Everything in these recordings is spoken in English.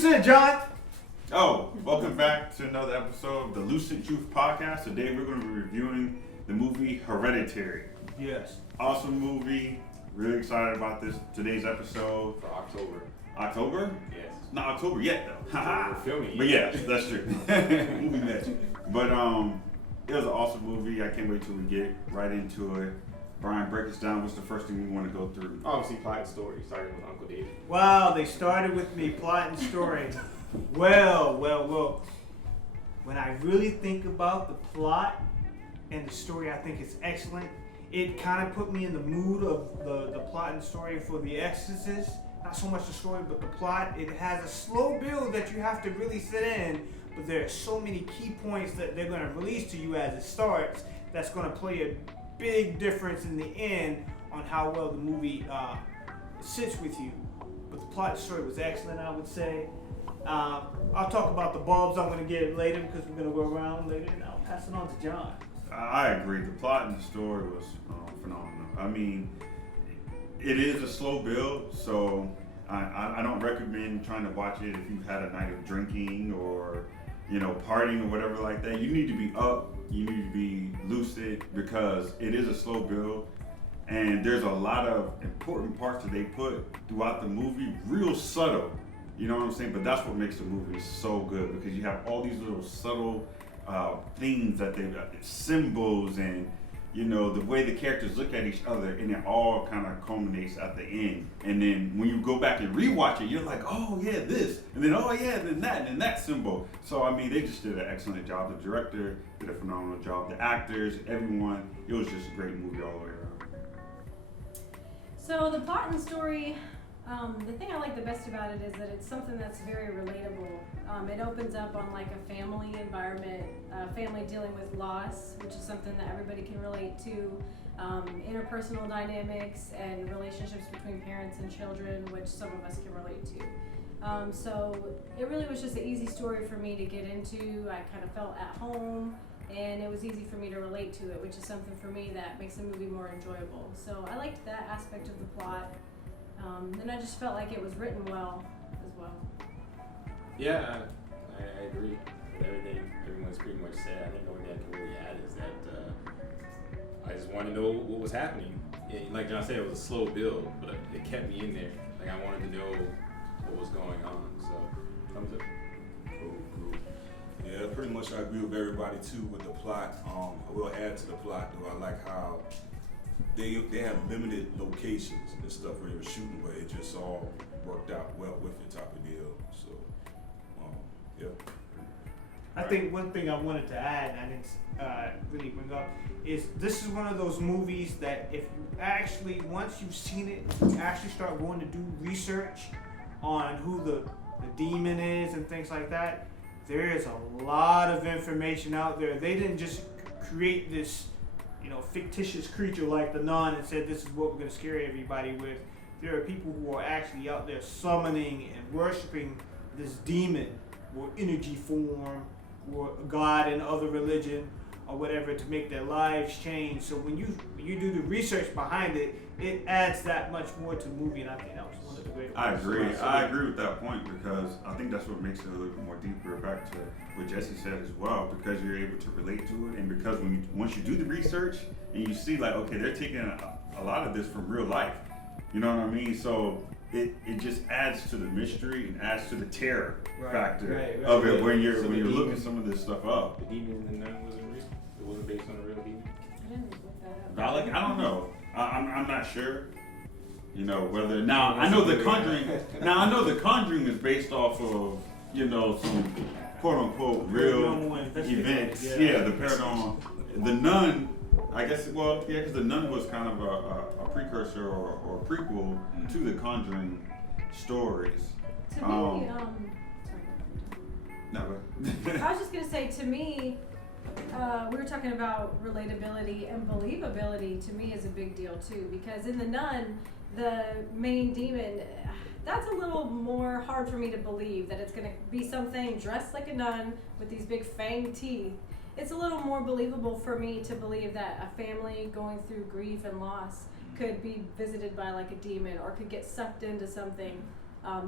Lucent, John. Oh, welcome back to another episode of the Lucent Truth Podcast. Today we're going to be reviewing the movie Hereditary. Yes. Awesome movie. Really excited about today's episode. For October. October? Yes. It's not October yet though. We're filming it. But yeah, that's true. Movie magic. But it was an awesome movie. I can't wait till we get right into it. Brian, break us down. What's the first thing we want to go through? Obviously, plot and story, starting with Uncle David. Wow, they started with me, plot and story. Well. When I really think about the plot and the story, I think it's excellent. It kind of put me in the mood of the plot and story for The Exorcist. Not so much the story, but the plot. It has a slow build that you have to really sit in, but there are so many key points that they're going to release to you as it starts that's going to play a big difference in the end on how well the movie sits with you. But the plot and story was excellent, I would say. I'll talk about the bulbs. I'm going to get it later because we're going to go around later, and I'll pass it on to John. I agree. The plot and the story was phenomenal. I mean, it is a slow build, so I don't recommend trying to watch it if you've had a night of drinking or, partying or whatever like that. You need to be up. You need to be lucid because it is a slow build. And there's a lot of important parts that they put throughout the movie, real subtle. You know what I'm saying? But that's what makes the movie so good because you have all these little subtle things that they've got, symbols and, the way the characters look at each other, and it all kind of culminates at the end. And then when you go back and rewatch it, you're like, oh yeah, this, and then oh yeah, then that, and then that symbol. So I mean, they just did an excellent job. The director did a phenomenal job. The actors, everyone, it was just a great movie all the way around. So the plot and story, the thing I like the best about it is that it's something that's very relatable. It opens up on like a family environment, family dealing with loss, which is something that everybody can relate to, interpersonal dynamics and relationships between parents and children, which some of us can relate to. So it really was just an easy story for me to get into. I kind of felt at home, and it was easy for me to relate to it, which is something for me that makes the movie more enjoyable. So I liked that aspect of the plot. And I just felt like it was written well as well. Yeah, I agree with everything everyone's pretty much said. I think the only thing I can really add is that I just wanted to know what was happening. And like John said, it was a slow build, but it kept me in there. Like I wanted to know what was going on. So, thumbs up. Cool. Yeah, pretty much I agree with everybody too with the plot. I will add to the plot though. I like how they have limited locations and stuff where they were shooting, but it just all worked out well with it type of deal. So, yeah. I think one thing I wanted to add, and I didn't really bring up, is this is one of those movies that if you actually, once you've seen it, you actually start going to do research on who the demon is and things like that, there is a lot of information out there. They didn't just create this fictitious creature like the nun and said this is what we're going to scare everybody with. There are people who are actually out there summoning and worshiping this demon or energy form or God in other religion or whatever to make their lives change. So when you do the research behind it, it adds that much more to the movie, and I think that was one of the great I agree with that point because I think that's what makes it a little bit more deeper back to what Jessie said as well, because you're able to relate to it, and because once you do the research and you see like, okay, they're taking a lot of this from real life, you know what I mean? So it just adds to the mystery and adds to the terror factor of it when you're looking some of this stuff up. The demon in the nun wasn't real. It wasn't based on a real demon. I didn't look that up. I don't know. I'm not sure. Whether now I know the Conjuring. Now I know the Conjuring is based off of some quote unquote real events. Yeah, the paranormal. The Nun, I guess. Well, yeah, because the Nun was kind of a precursor or a prequel to the Conjuring stories. To me, No, I was just gonna say, to me, we were talking about relatability and believability. To me, is a big deal too, because in the Nun, the main demon, that's a little more hard for me to believe that it's gonna be something dressed like a nun with these big fang teeth. It's a little more believable for me to believe that a family going through grief and loss could be visited by like a demon or could get sucked into something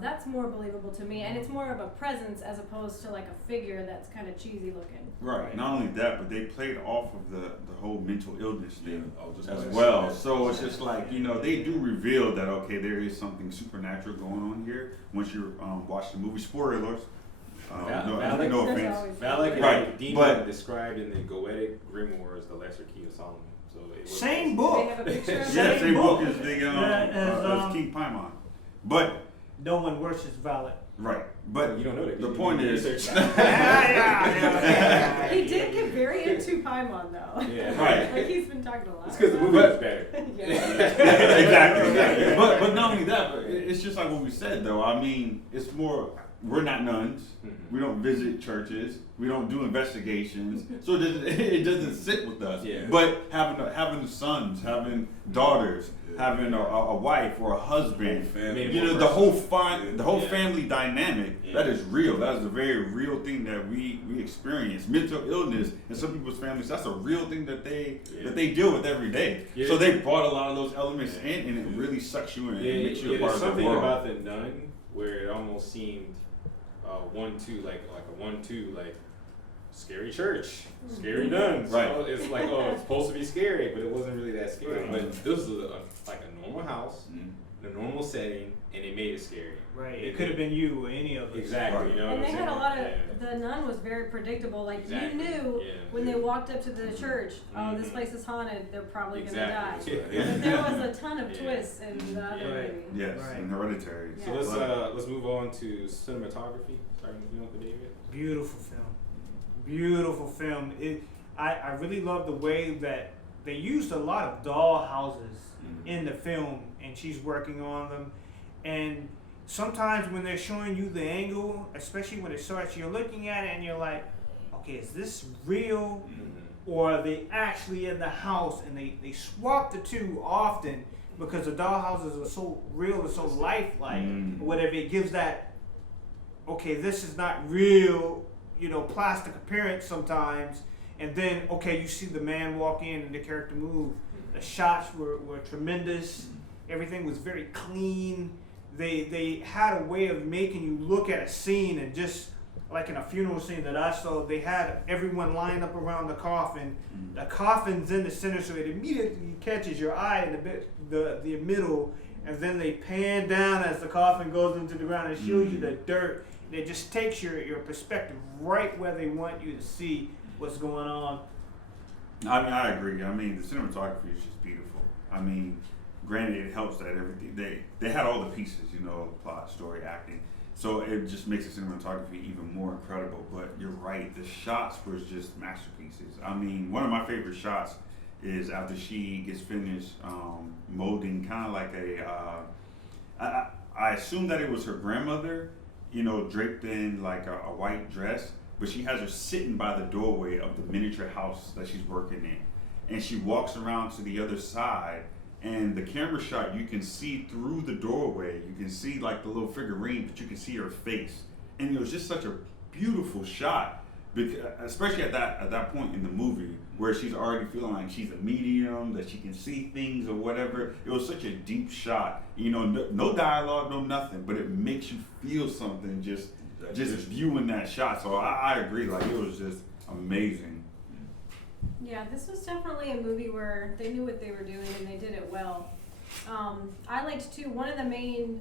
That's more believable to me, and it's more of a presence as opposed to like a figure that's kind of cheesy looking. Right. Not only that, but they played off of the whole mental illness thing I was just as gonna well. say that. So it's just like, you know, they do reveal that, okay, there is something supernatural going on here once you watch the movie. Spoilers. No offense. Valak Right, is a demon but- described in the Goetic grimoires, the Lesser Key of Solomon. So it was Same They book. have a picture of Yeah, it. same book. book as the Yeah, as King Paimon. But No one worships Valak. right, but You don't know that. the You point didn't is, research. Yeah. He did get very into Paimon though. Yeah. Right. Like he's been talking a lot. It's because the movie But- was better. Yeah. exactly. But not only that, but it's just like what we said though. I mean, it's more. We're not nuns. Mhm. We don't visit churches. We don't do investigations. So it doesn't sit with us. Yeah. But having sons, having daughters, having a wife or a husband, Family. you know, the whole family dynamic, Yeah. that is real. That is a very real thing that we experience. Mental illness in some people's families, that's a real thing that they deal with every day. Yeah. So they brought a lot of those elements Yeah. in, and it really sucks you in. Yeah, It makes you a there's part of the something world. about the nun where it almost seemed 1-2, like a 1-2, like scary church, scary nuns. Right. You know, it's like, oh, it's supposed to be scary, but it wasn't really that scary. Right. But this was like a normal house, Mhm. in a normal setting, and they made it scary. Right. It could have been you or any of us. Exactly. Right. You know And what they I'm had a saying? lot of, Yeah. the nun was very predictable. Like Exactly. you knew Yeah. when they walked up to the church, oh, this Mhm. place is haunted, they're probably Exactly. gonna die. Yeah. But there was a ton of Yeah. twists in the other Right. movie. Yes, Right. and Hereditary. Yeah. So let's move on to cinematography. Starting with you, Uncle David. Beautiful film. Beautiful film. I really love the way that they used a lot of doll houses in the film, and she's working on them. And sometimes when they're showing you the angle, especially when it starts, you're looking at it and you're like, okay, is this real? Or are they actually in the house? And they swap the two often because the doll houses are so real and so lifelike. Mm. Or whatever, it gives that, okay, this is not real, you know, plastic appearance sometimes. And then, okay, you see the man walk in and the character move. The shots were tremendous. Everything was very clean. They had a way of making you look at a scene, and just like in a funeral scene that I saw, they had everyone lined up around the coffin. The coffin's in the center, so it immediately catches your eye in the middle, and then they pan down as the coffin goes into the ground and shows you the dirt. And it just takes your perspective right where they want you to see what's going on. I mean, I agree. I mean, the cinematography is just beautiful. I mean, granted, it helps that everything they had all the pieces, you know, plot, story, acting. So it just makes the cinematography even more incredible. But you're right, the shots was just masterpieces. I mean, one of my favorite shots is after she gets finished molding, kind of like I assume that it was her grandmother, you know, draped in like a white dress. But she has her sitting by the doorway of the miniature house that she's working in. And she walks around to the other side, and the camera shot, you can see through the doorway. You can see like the little figurine, but you can see her face. And it was just such a beautiful shot, because, especially at that point in the movie where she's already feeling like she's a medium, that she can see things or whatever. It was such a deep shot. You know, no dialogue, no nothing, but it makes you feel something just viewing that shot. So I agree, like it was just amazing. Yeah, this was definitely a movie where they knew what they were doing and they did it well. I liked too, one of the main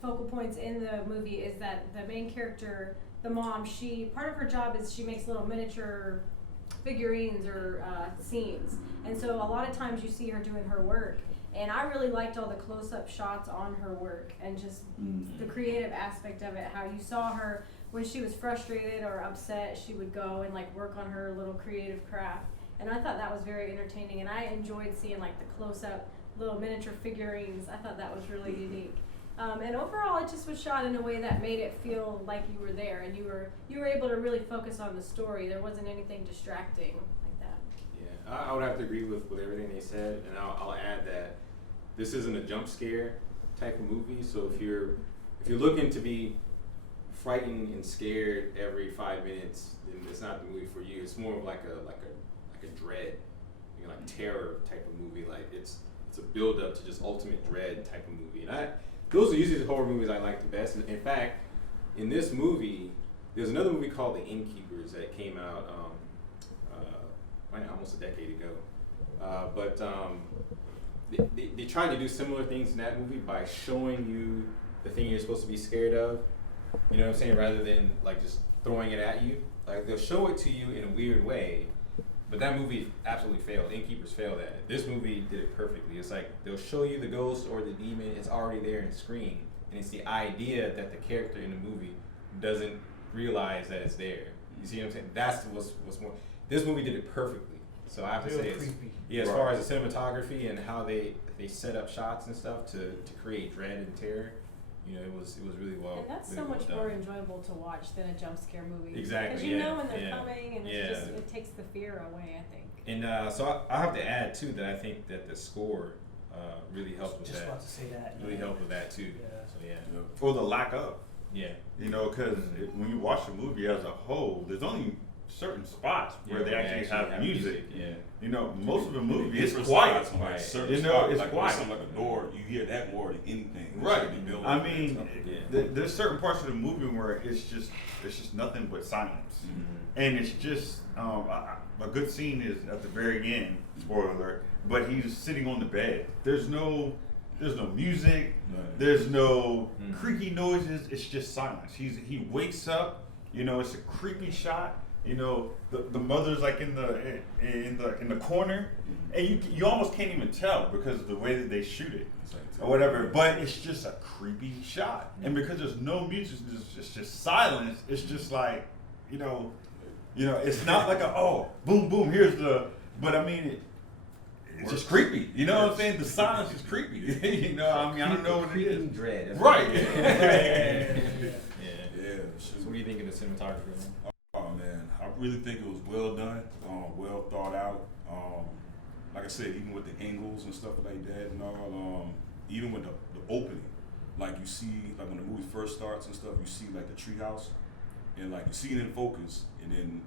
focal points in the movie is that the main character, the mom, part of her job is she makes little miniature figurines or scenes. And so a lot of times you see her doing her work. And I really liked all the close-up shots on her work and just the creative aspect of it, how you saw her when she was frustrated or upset, she would go and like work on her little creative craft. And I thought that was very entertaining, and I enjoyed seeing like the close-up little miniature figurines. I thought that was really unique. And overall, it just was shot in a way that made it feel like you were there and you were able to really focus on the story. There wasn't anything distracting like that. Yeah, I would have to agree with everything they said, and I'll add that this isn't a jump scare type of movie. So if you're looking to be frightened and scared every 5 minutes, then it's not the movie for you. It's more of like a dread, you know, like terror type of movie. Like it's a build up to just ultimate dread type of movie. And those are usually the horror movies I like the best. In fact, in this movie, there's another movie called The Innkeepers that came out almost a decade ago. But they tried to do similar things in that movie by showing you the thing you're supposed to be scared of. You know what I'm saying? Rather than like just throwing it at you. Like they'll show it to you in a weird way. But that movie absolutely failed. Innkeepers failed at it. This movie did it perfectly. It's like they'll show you the ghost or the demon. It's already there in the screen. And it's the idea that the character in the movie doesn't realize that it's there. You see what I'm saying? That's what's more. This movie did it perfectly. So I have to say it's creepy. as far as the cinematography and how they set up shots and stuff to create dread and terror. You know, it was really well. And that's really so much well more done. enjoyable to watch than a jump scare movie. Exactly, Because you yeah, know when they're yeah. coming, and it's just it takes the fear away, I think. And so I have to add too that I think that the score really helped with Just that. about to say that. Really helped with that too. Yeah. So yeah. Or the lack of. Yeah. You know, because when you watch the movie as a whole, there's only certain spots where they actually have music. Yeah. You know, most of the movie is Different quiet. spots, like Right. certain You know, spots, it's like quiet. something like a door, you hear that more than anything. Right. They build I up and mean, stuff. Yeah. there's certain parts of the movie where it's just nothing but silence, and it's just a good scene is at the very end. Spoiler alert! But he's sitting on the bed. There's no music. Right. There's no creaky noises. It's just silence. He wakes up. You know, it's a creepy shot. You know, the mother's like in the corner, and you almost can't even tell because of the way that they shoot it or whatever. But it's just a creepy shot, and because there's no music, it's just silence. It's just like, you know, it's not like boom boom. Here's the. But I mean, it's just creepy. You know what I'm saying? The silence is creepy. You know, I mean, I don't know what it is. Dread. That's Right. what it is. Yeah, So what do you think of the cinematography, man? Oh man, I really think it was well done, well thought out. Like I said, even with the angles and stuff like that and all, even with the opening, like you see, like when the movie first starts and stuff, you see like the treehouse, and like you see it in focus, and then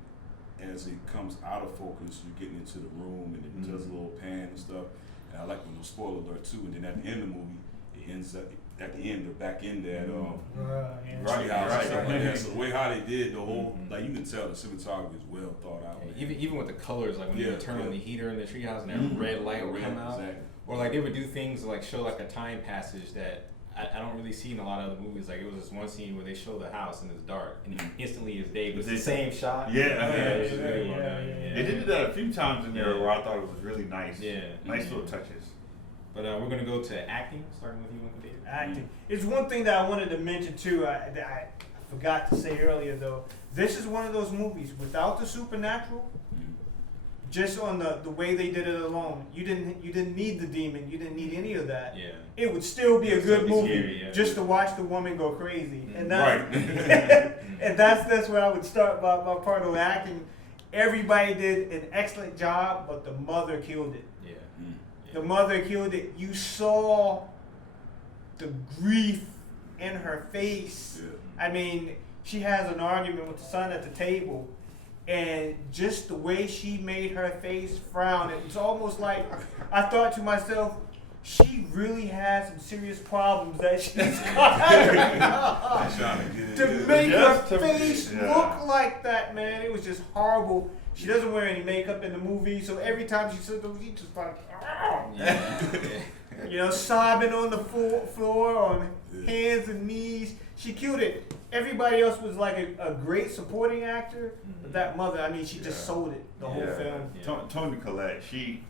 as it comes out of focus, you're getting into the room, and it does a little pan and stuff. And I like when no spoiler alert too. And then at the end of the movie, it ends up at the end, they're back in that treehouse and stuff like that. So the way how they did the whole, like you can tell the cinematography is well thought out. Yeah, even with the colors, like when you would turn on the heater in the treehouse and that red light would come out, Exactly. or like they would do things like show like a time passage that I don't really see in a lot of other movies. Like it was this one scene where they show the house and it's dark and instantly it's day, but it's the same shot. It's just really well done. They did that a few times in there where I thought it was really nice. Yeah. Nice little touches. But we're gonna go to acting, starting with you, Uncle David. Acting. It's one thing that I wanted to mention too. That I forgot to say earlier though. This is one of those movies without the supernatural. Just on the way they did it alone, you didn't need the demon. You didn't need any of that. Yeah. It would still be a It'd still good be movie scary, just to watch the woman go crazy. And Right. and that's where I would start my part of acting. Everybody did an excellent job, but the mother killed it. Yeah. The mother killed it. You saw the grief in her face. Yeah. I mean, she has an argument with the son at the table, and just the way she made her face frown, it's almost like I thought to myself, she really has some serious problems that she's got to make her face look like that, man. It was just horrible. She doesn't wear any makeup in the movie, so every time she said those, she just like, you know, sobbing on the floor on hands and knees. She killed it. Everybody else was like a great supporting actor, but that mother, I mean, she just sold it the whole film. Toni Collette, she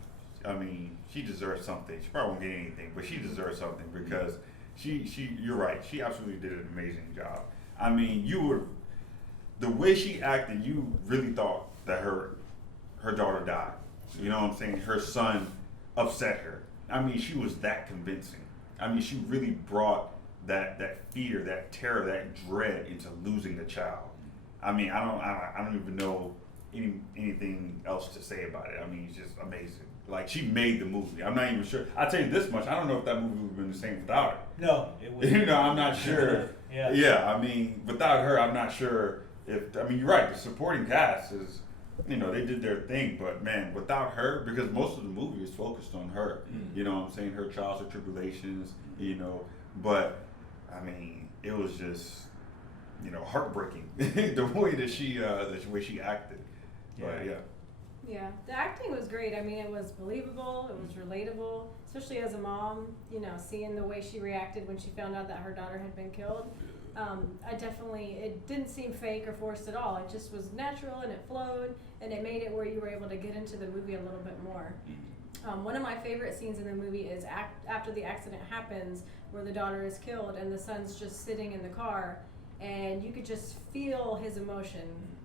deserves something. She probably won't get anything, but she deserves something because you're right. She absolutely did an amazing job. I mean, the way she acted, you really thought that her daughter died. You know what I'm saying? Her son upset her. I mean, she was that convincing. I mean, she really brought that fear, that terror, that dread into losing the child. I mean, I don't even know anything else to say about it. I mean, it's just amazing. Like, she made the movie. I'm not even sure. I'll tell you this much. I don't know if that movie would have been the same without her. No, it wouldn't. You know, I'm not sure. Yeah, I mean, without her, I'm not sure if, I mean, you're right. The supporting cast is, you know, they did their thing, but man, without her, because most of the movie is focused on her, you know what I'm saying, her trials and tribulations, you know, but I mean, it was just, heartbreaking the way that she acted. But yeah. Yeah, the acting was great. I mean, it was believable, it was relatable, especially as a mom, seeing the way she reacted when she found out that her daughter had been killed. It didn't seem fake or forced at all. It just was natural and it flowed, and it made it where you were able to get into the movie a little bit more. One of my favorite scenes in the movie is after the accident happens, where the daughter is killed and the son's just sitting in the car, and you could just feel his emotion.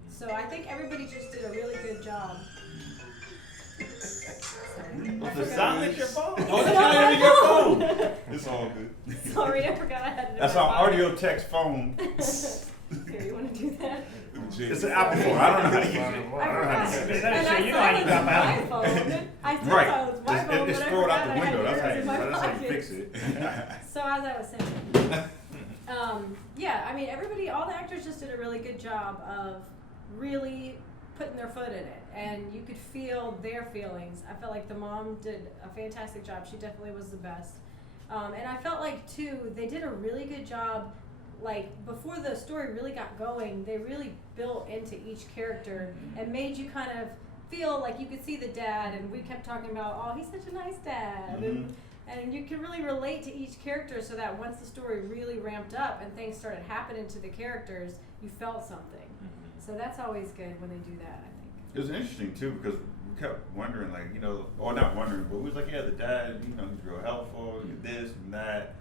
So I think everybody just did a really good job. Was it silence your phone? Oh, that's not even your phone. It's all good. Sorry, I forgot I had it in That's my our pocket. audio text phone. Here, you want to do that? It's an Apple phone. I don't know how to use it. I I don't know how to forgot. use it. Let me And show I you. You know how you got my silenced Apple. my phone. I said Right. silenced my phone, It's but I thrown out forgot the I had window. That's yours in my how you pocket. fix it. So as I was saying, everybody, all the actors just did a really good job of really putting their foot in it, and you could feel their feelings. I felt like the mom did a fantastic job. She definitely was the best. And I felt like, too, they did a really good job, like, before the story really got going, they really built into each character and made you kind of feel like you could see the dad, and we kept talking about, oh, he's such a nice dad. And you could really relate to each character, so that once the story really ramped up and things started happening to the characters, you felt something. So that's always good when they do that, I think. It was interesting too because we kept wondering, like, or not wondering, but we was like, yeah, the dad, he's real helpful, this and that.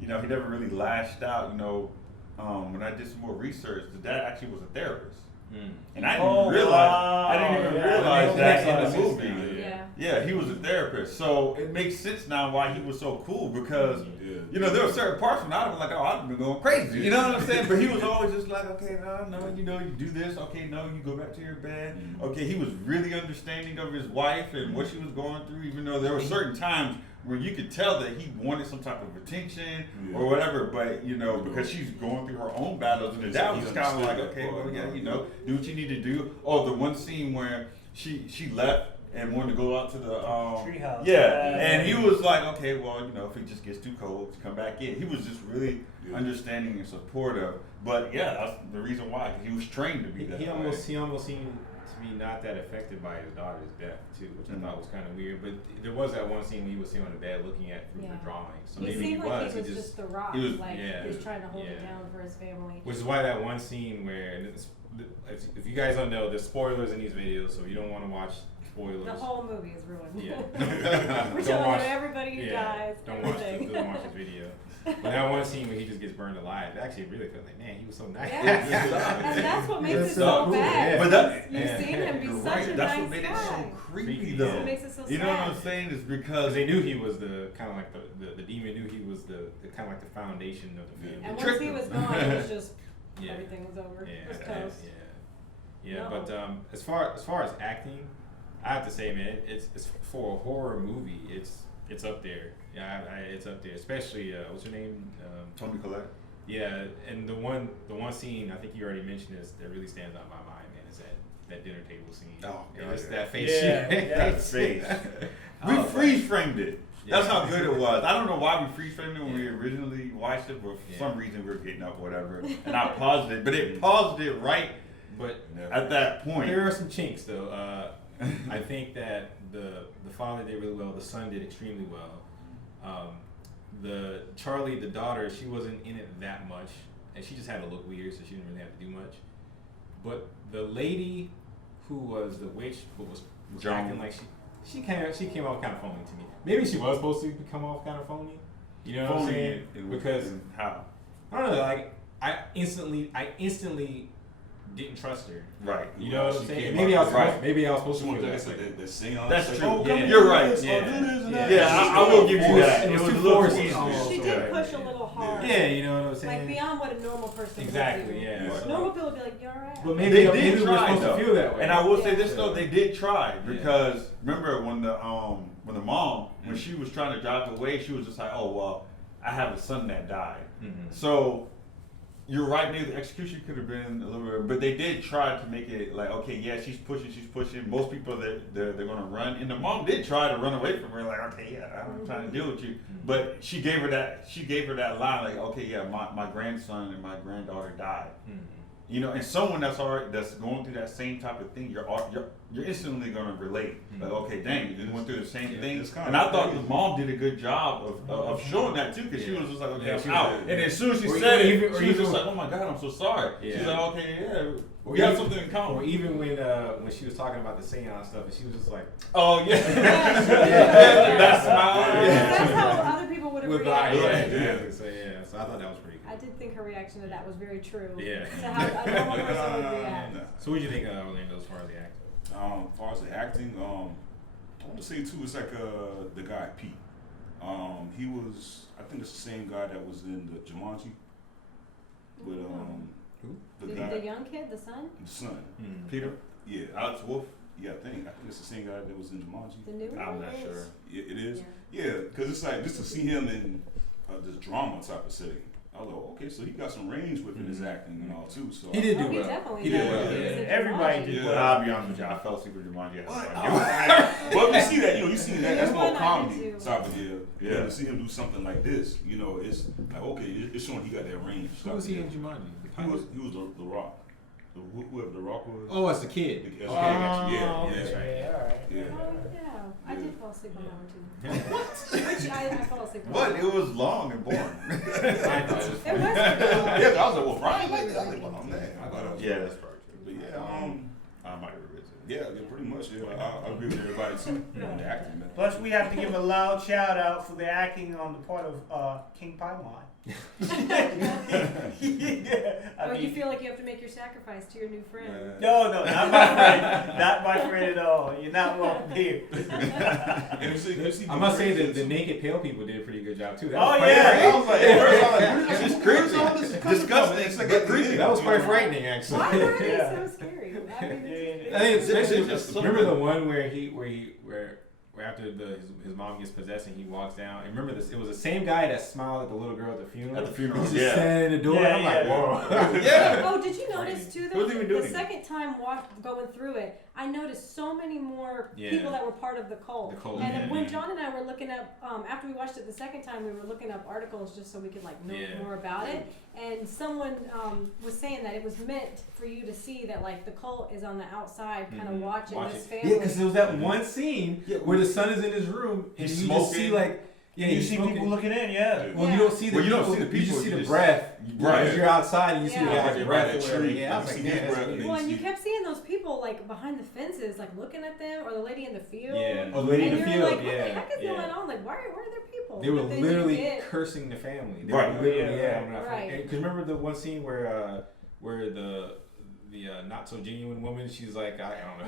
He never really lashed out. When I did some more research, the dad actually was a therapist, and I didn't even realize that in the movie. Yeah, he was a therapist, so it makes sense now why he was so cool because there were certain parts when I was like, oh, I've been going crazy, you know what I'm saying? But he was always just like, okay, no, you do this, okay, no, you go back to your bed, okay. He was really understanding of his wife and what she was going through, even though there were certain times where you could tell that he wanted some type of attention or whatever, but because she's going through her own battles, and the dad was kind of like, okay, well, yeah, do what you need to do. Oh, the one scene where she left and wanted to go out to the treehouse. Yeah, and he was like, okay, well, if it just gets too cold, come back in. He was just really understanding and supportive. But yeah, that's the reason why, 'cause he was trained to be that. He almost seemed to be not that affected by his daughter's death too, which I thought was kind of weird. But there was that one scene when he was sitting on the bed looking at through her drawing. So He maybe seemed like he was just the rock, he was trying to hold it down for his family. Which is why that one scene where, and if you guys don't know, there's spoilers in these videos, so if you don't want to watch spoilers. The whole movie is ruined. Yeah. We're telling you everybody who dies. Don't watch this video. But that one scene where he just gets burned alive, actually really felt like, man, he was so nice. Yeah. And that's what makes it so so bad. But that, You've seen him be such a that's nice what made guy. it so creepy, That's though. what makes it so You know what sad. I'm saying? Is because Because they knew he was the kind of like the demon knew he was the kind of like the foundation of the family. And Tricked once he him. was gone, it was just Yeah. everything was over. Yeah, It was toast. yeah. No. But as far as acting, I have to say, man, it's for a horror movie, it's up there. Yeah, it's up there. Especially what's her name? Toni Collette. Yeah, and the one scene I think you already mentioned is that really stands out in my mind, man. Is that dinner table scene? Oh, And God, it's yeah. that face. That face. We freeze framed it. That's how good it was. I don't know why we freeze framed it when we originally watched it, but for some reason we were getting up, whatever. And I paused it, but it paused it right But at that point. there are some chinks though. I think that the father did really well. The son did extremely well. The Charlie, the daughter, she wasn't in it that much, and she just had to look weird, so she didn't really have to do much. But the lady who was the witch, but was acting like she came off kind of phony to me. Maybe she was supposed to come off kind of phony. You know what I'm saying? Because how? I don't know. Like I instantly didn't trust her. Right. You know what I'm She saying? came Maybe I out was right. supposed. Maybe I was supposed She to wanted feel to that way. the sing That's like, true. oh, come You're do right. this, Yeah. oh, do this and that. Yeah, I will give you that. It was a too little forced. too easy. She did push a little hard. Yeah, you know what I'm saying? Like beyond what a normal person Exactly, would do. yeah. Right. Normal people would be like, you're alright. But They maybe did we're try, supposed though. to feel that way. And I will say Yeah. this though, they did try because remember when the mom when she was trying to drive away, she was just like, oh well, I have a son that died. Mhm. So you're right, maybe the execution could have been a little bit, but they did try to make it like, okay, yeah, she's pushing. Most people that they're gonna run, and the mom did try to run away from her, like, okay, yeah, I'm trying to deal with you, but she gave her that line, like, okay, yeah, my grandson and my granddaughter died, you know, and someone that's going through that same type of thing, you're instantly gonna relate, like, okay, dang, you went through the same thing, and I thought the mom did a good job of showing that too, because she was just like, okay, I'm out, and as soon as she said it, she was just like, oh my god, I'm so sorry. She's like, okay, yeah, we got something in common. Or even when she was talking about the seance stuff, and she was just like, oh yeah, That's smile. That's how other people would have reacted. So I thought that was pretty cool. I did think her reaction to that was very true. Yeah. To how a normal person would react. So what do you think, Orlando, as far as the acting? As far as the acting, I want to say too, it's like the guy Pete. He was, I think it's the same guy that was in the Jumanji. But Who? The guy, the young kid, the son? the son. Peter, Yeah, Alex Wolf. yeah, I think it's the same guy that was in Jumanji. The new one? I'm not It sure. is. Yeah, it is. Yeah, because it's like just to see him in this drama type of setting. I was like, oh, okay, so he got some range within his acting and all too. So He did do Oh, he well. definitely He did did. well. He was in Everybody Jumanji. did Yeah. well. I'll be honest with you, I fell asleep with Jumanji. Well, you see that, you see that. That's You're more one I comedy did too. type of deal. Yeah. Yeah. To see him do something like this, you know, it's like okay, it's showing he got that range. Who was he in Jumanji? He was the Rock. Whoever the Rock was. Oh, it's the kid. The- Oh, yeah, okay, that's right. yeah, all right. Yeah. Oh, yeah. I did fall asleep on that one too. Which I fell asleep on. But it was long and boring. I thought it was It was funny. Yeah, I was like, well, Brian like that. I was like, well, man. I thought it was Yeah, that's probably true. But yeah, I might revisit it. yeah, pretty much. Yeah, I agree with everybody too on the acting, man. Plus, we have to give a loud shout out for the acting on the part of King Paimon. yeah, I Oh, mean, you feel like you have to make your sacrifice to your new friend. no, not my friend, not my friend at all. You're not welcome here. I must say that the naked pale people did a pretty good job too. That Oh, was quite yeah. frightening. I was like, at first I was like, this is crazy, disgusting, It's like but a creepy. That was quite frightening, actually. Why were they Yeah. so scary? I mean, Yeah. I think especially It's just remember something- the one where after his mom gets possessed and he walks down. And remember this? It was the same guy that smiled at the little girl at the funeral. At the funeral, He's just yeah. standing in the door. Yeah, I'm like, yeah. whoa. Yeah. Oh, did you notice too What though? was he even The doing? second time going through it, I noticed so many more Yeah. people that were part of the cult. The cult, And yeah, when yeah. John and I were looking up, after we watched it the second time, we were looking up articles just so we could like know Yeah. more about it. And someone was saying that it was meant for you to see that like the cult is on the outside, kind of watching this family. Yeah, because there was that one scene where the son is in his room and He's you just see smoking. like You he's see smoking. people looking in, yeah. Well, Yeah. you don't see the Well, you don't people. see the You people, just see you the just- breath. Right. Because you're outside and you see the Yeah. guy's Yeah. breath. By or that whatever. tree. Yeah, I was You like, see man, his that's breath. good. Well, and you kept seeing those people like behind the fences, like looking at them, or the lady in the field. Yeah. Oh, the lady in and the you're field. like, what Yeah. the heck is yeah. going on? Like, why are there people? They were But then you literally get- cursing the family. They Right. were literally, Yeah, right. Because remember the one scene where the not so genuine woman, she's like, I don't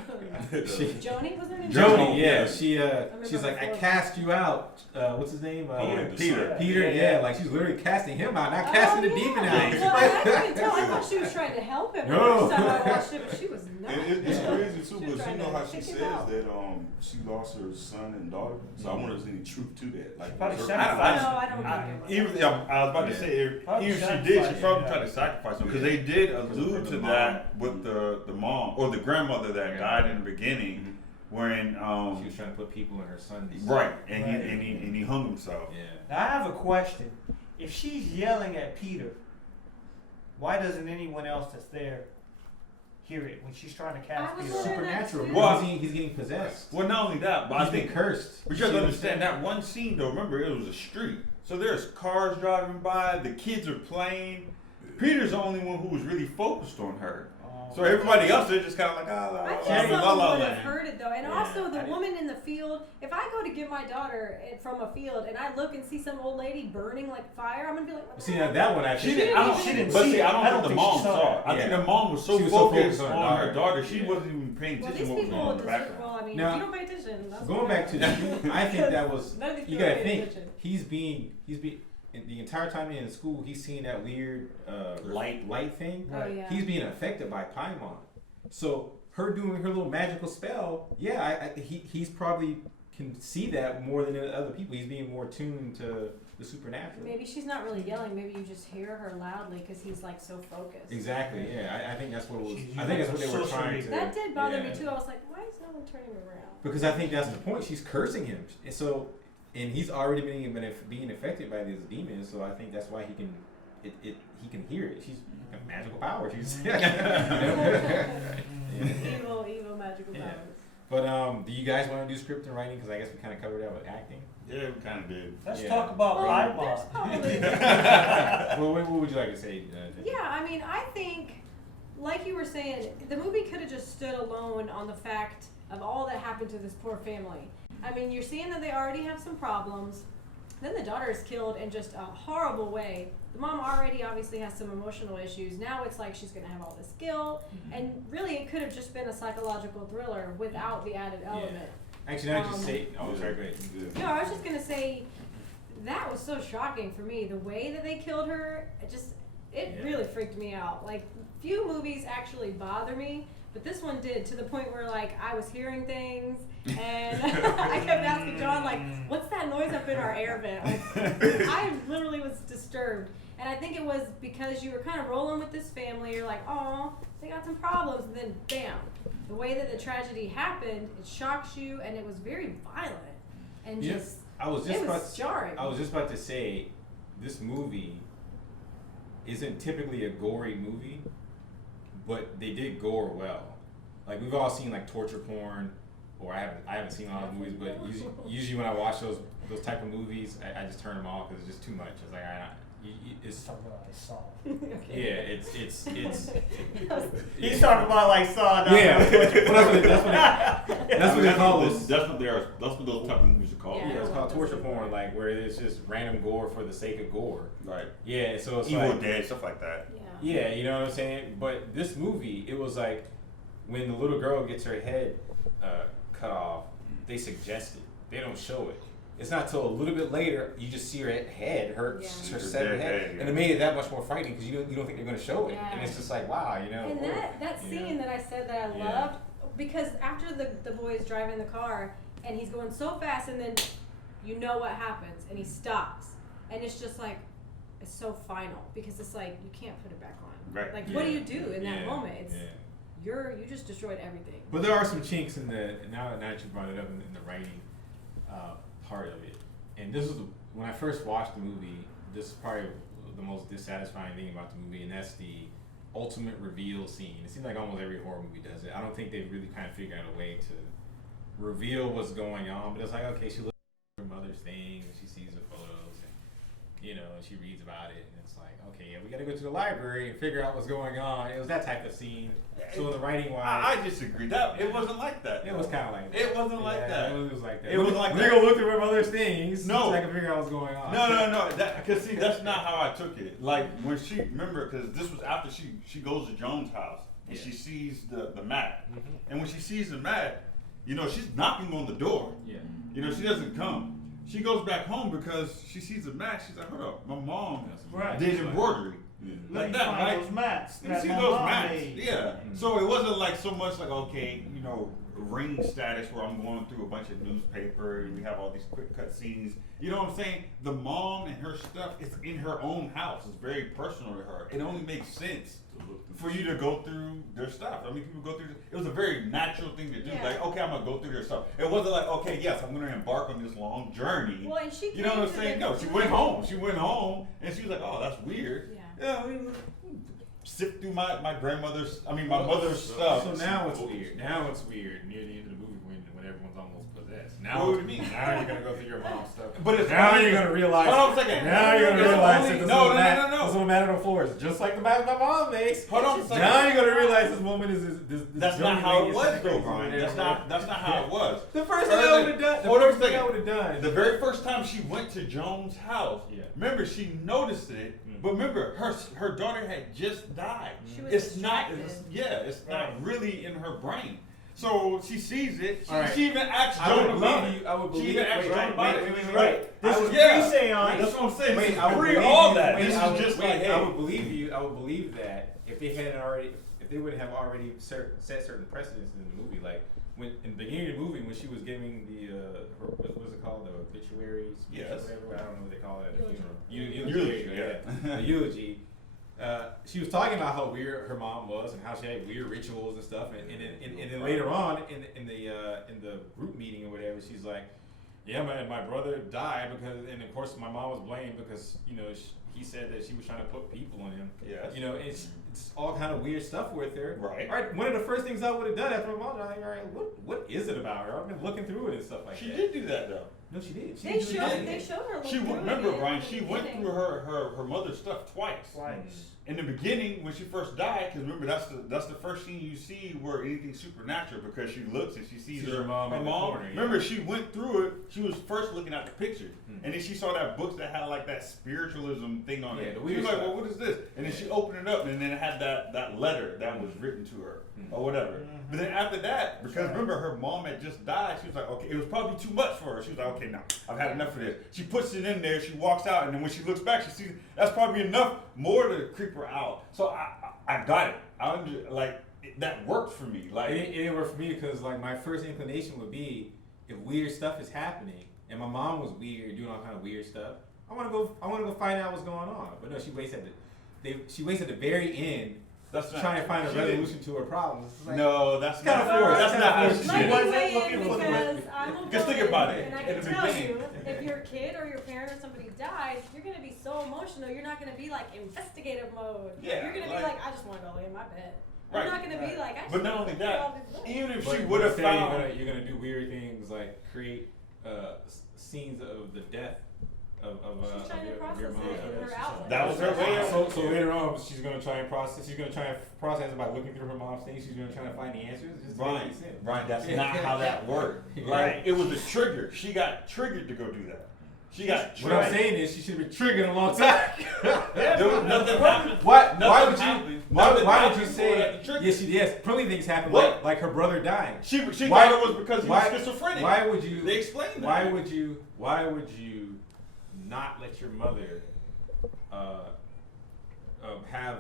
know. Joni was her name? Joni, Yeah. yeah. She's like, I before. cast you out. What's his name? Peter. Peter, yeah. Like she's literally casting him out, not casting the demon out. Well, I couldn't tell. I thought she was trying to help him. No. The first time I watched it, but she was not. It's Yeah. crazy too, She was but you trying know to how she kick him says out. that she lost her son and daughter. So I wonder if there's any truth to that. Like, probably was her- sacrificed. No, I don't think it was. Even I was about to say, Probably even if she sacrifice, did, she probably yeah. tried to sacrifice him because they did Because of allude the to mom. that with the mom or the grandmother that died in the beginning, when She was trying to put people in her son's. right, and Right. he hung himself. Yeah. Now, I have a question. If she's yelling at Peter, why doesn't anyone else that's there hear it when she's trying to cast I was Peter? wondering that Supernatural. too. Well, He's getting possessed. Well, not only that, but I He's been think cursed. but you have to understand that one scene though. Remember, it was a street, so there's cars driving by, the kids are playing. Peter's the only one who was really focused on her. So everybody else, they're just kind of like, I think la someone la would have land. heard it though, and Yeah, also the I didn't- woman in the field. If I go to get my daughter from a field and I look and see some old lady burning like fire, I'm gonna be like, what the See, heck? now that one actually. She didn't. I don't. She didn't But see see, it. I don't think the think mom she saw saw it. it. I think Yeah. the mom was so She was so focused focused on her daughter. daughter, she Yeah. wasn't even paying Well, attention these to what was going on people in the deserve. background. Well, I mean, Now, if you don't pay attention, that's Going what back to happens. the, I think that was. None of these You people gotta pay think attention. he's being the entire time in school. He's seeing that weird light thing. Oh yeah. He's being affected by Paimon. So her doing her little magical spell, yeah, he's probably can see that more than other people. He's being more tuned to the supernatural. Maybe she's not really yelling. Maybe you just hear her loudly because he's like so focused. Exactly. Yeah, I think that's what it was. She's I think that's what they were social trying media. to. That did bother yeah. me too. I was like, why is no one turning around? Because I think that's the point. She's cursing him, and so, and he's already being affected by these demons. So I think that's why he can, he can hear it. She's got magical power. She's Evil magical Yeah. powers. But do you guys want to do script and writing? Because I guess we kind of covered that with acting. Yeah, we kind of did. Let's Yeah. talk about Well, live there's bond. probably Well, what would you like to say? Yeah, I mean, I think, like you were saying, the movie could have just stood alone on the fact of all that happened to this poor family. I mean, you're seeing that they already have some problems. Then the daughter is killed in just a horrible way. The mom already obviously has some emotional issues. Now it's like she's going to have all this guilt. And really, it could have just been a psychological thriller without the added element. Actually, now just say. Oh, sorry, go ahead. No, I was just going to say, that was so shocking for me. The way that they killed her, it really freaked me out. Like, few movies actually bother me, but this one did, to the point where, like, I was hearing things, and I kept asking John, like, what's that noise up in our air vent? Like, I literally was disturbed. And I think it was because you were kind of rolling with this family. You're like, oh, they got some problems, and then bam. The way that the tragedy happened, it shocks you, and it was very violent. And Yeah. just, I was it just about was jarring. I was just about to say, this movie isn't typically a gory movie, but they did gore well. Like, we've all seen like torture porn, or I haven't seen a lot of movies, but usually when I watch those type of movies, I just turn them off because it's just too much. It's like it's Something I saw. yeah, it's He's talking about like Saw. yeah. That's what they call those. That's what those type of movies are called. Yeah. Yeah, it's called torture porn, like where it's just random gore for the sake of gore. Right. Yeah, so it's Evil like, Dead, stuff like that. Yeah. yeah, you know what I'm saying? But this movie, it was like when the little girl gets her head cut off, they suggest it. They don't show it. It's not till a little bit later you just see her head, her Yeah. her severed head, and it made it that much more frightening because you don't think they're going to show it, and it's just like wow, you know. And that scene that I said that I Yeah. loved, because after the boy is driving the car and he's going so fast, and then you know what happens, and he stops, and it's just like, it's so final, because it's like you can't put it back on. Right. Like, what do you do in that Yeah. moment? It's Yeah. you just destroyed everything. But there are some chinks in the now that you brought it up in the writing part of it. And this was when I first watched the movie. This is probably the most dissatisfying thing about the movie, and that's the ultimate reveal scene. It seems like almost every horror movie does it. I don't think they've really kind of figured out a way to reveal what's going on. But it's like, okay, she looks at her mother's thing, and she sees the photos, and you know, and she reads about it, and it's like, okay, yeah, we got to go to the library and figure out what's going on. It was that type of scene. So the writing wise, I disagree. It wasn't like that. it was kind of like that. It wasn't like that. It was like that. It wasn't like We're that. gonna look through her mother's things. No. so I can figure out what's going on. No. Because see, that's not how I took it. Like when she remember, because this was after she goes to Jones' house and she sees the mat, and when she sees the mat, you know, she's knocking on the door. Yeah. You know, she doesn't come. She goes back home because she sees the mat. She's like, hold up, my mom Right. did embroidery. Let Like me that, find right? those mats. You that see my those mom mats, made. yeah. So it wasn't like so much like, okay, you know, Ring status where I'm going through a bunch of newspaper and we have all these quick cut scenes. You know what I'm saying? The mom and her stuff, it's in her own house. It's very personal to her. It only makes sense for you to go through their stuff. I mean, people go through. It was a very natural thing to do. Yeah. Like, okay, I'm gonna go through their stuff. It wasn't like, okay, yes, I'm gonna embark on this long journey. Well, and she You know what I'm came to saying? the No, she went home. She went home and she was like, oh, that's weird. Yeah. Sift through my mother's stuff. So now it's weird. Now it's weird near the end of the movie when everyone's almost possessed. Now What do you mean? Now you're gonna go through your mom's stuff. But it's now only- you're gonna realize. Hold on a second. Now you're gonna It's realize only- that this no, little mat, no. this little mat on the floor is just like the mat my mom makes. Hold on a second. Now you're gonna realize this woman is this. That's young not how lady it is was, crazy though, over Brian. there. That's not how it was. The first thing I would have done. Hold on a I second. would have done. The very first time she went to Jones' house, Yeah. remember she noticed it, but remember her daughter had just died. She was It's not. distracted. It's not really in her brain. So she sees it. All right. She even asked I would Joan about believe it. you. I would She believe. even asked wait, Joan wait, about wait, it. wait, wait, Right. wait. This I is would- pre-seance. That's what I'm saying. Wait, This I is would pre believe all you. that. Wait, This I is would- just wait, like, hey. I would believe you. I would believe that if they they would have already set certain precedents in the movie. Like when in the beginning of the movie, when she was giving the what was it called, the obituary speech or Yes. whatever, I don't know what they call it at a funeral. Eulogy, yeah. The eulogy. She was talking about how weird her mom was and how she had weird rituals and stuff, and then later on in the group meeting or whatever, she's like, yeah, my brother died because, and of course my mom was blamed because he said that she was trying to put people on him. Yes. It's all kind of weird stuff with her. Right. All right. One of the first things I would have done after my mom died, all right, what is it about her? I've been looking through it and stuff like She that. did do that though. No, she did. They showed her. She look remember, through it Brian. in She the went beginning. through her mother's stuff twice. In the beginning, when she first died, because remember that's the first scene you see where anything supernatural, because she looks and she sees her mom. in the corner, yeah. Remember, she went through it. She was first looking at the picture, and then she saw that book that had like that spiritualism thing on it. the She weird was like, stuff. "Well, what is this?" And then she opened it up, and then it had that letter that was written to her or whatever. But then after that, because remember her mom had just died, she was like, "Okay, it was probably too much for her." She was like, "Okay, now I've had enough of this." She puts it in there. She walks out, and then when she looks back, she sees that's probably enough more to creep her out. So I got it. That worked for me. Like It didn't work for me because like my first inclination would be if weird stuff is happening and my mom was weird doing all kind of weird stuff, I want to go find out what's going on. But no, she waits at the very end. That's not, trying to find a she resolution to her problems. It's like, no, that's kinda not. forced. That's not how She she Let did me it. weigh in looking for the because I'm a Just think about it. and I In can the tell beginning. you, if your kid or your parent or somebody dies, you're gonna be so emotional. You're not gonna be like investigative mode. Yeah, You're gonna be like, I just want to go lay in my bed. Right, I'm not gonna be like, I just But not wanna only look at all that, these books. even if but she would have say found. you're gonna do weird things like create scenes of the death of She's trying to your process mom. it in her outlet. That was her way of. So later on, she's gonna try and process. She's gonna try and process it by looking through her mom's things. She's gonna try to find the answers. It just doesn't make sense. Brian, that's not how that worked. Like it was a trigger. She got triggered to go do that. She got What triggered. I'm saying is, she should have been triggered a long time. There was nothing happened. Why Nothing would you? happened. Why Nothing would you happened for say? that to trigger. Yes, plenty of things happened. What? Like her brother dying. She Why- thought it was because he was schizophrenic. Why would you? They explained that. Why would you not let your mother have